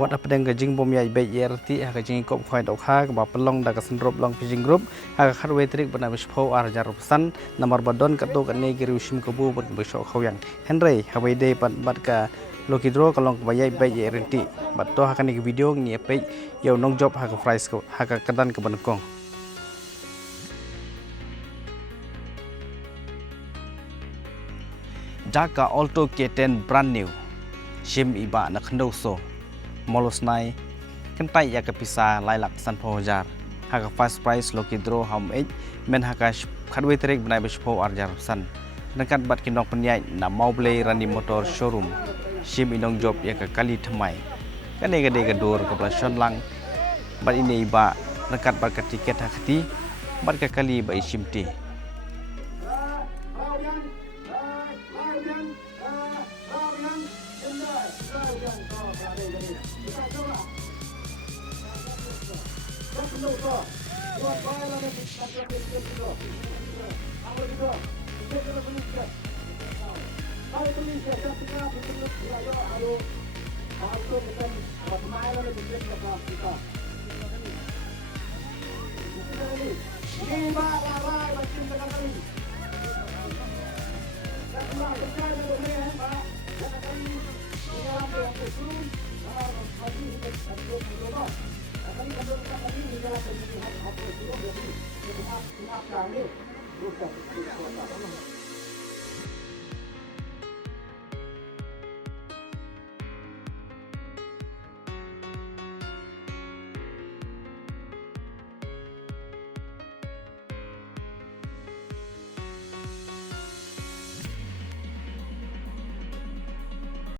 Wat Hapdeng ke jing bom iaid beit yerti ha ke jing kop khwai dok ha ke ba pelong da ke senrop long pijing group ha ke khatwe trik bana bispho ar jarusan namar badon ka to ke ne giru sim ke bu bot besok khawyan henry ha we de bat ka lokidro kalong ba iaid beit yerti bat to ha ke ni video ni peit yo nong job ha ke price ko ha ke kadan ke bankong jaka alto K10 brand new sim iba na khnoso molos nai kentai ya kepisa lailak san pojar haka fast price lokidro ham ej men haka khadwe trek benai bespo arjar san nangkat bat kinong penyai na mau blei rani motor showroom sim inong job ya ke kali thamai kane gade gadur ke plason lang bat ini iba nangkat bat ke tiket hakati bat ke kali ba isimti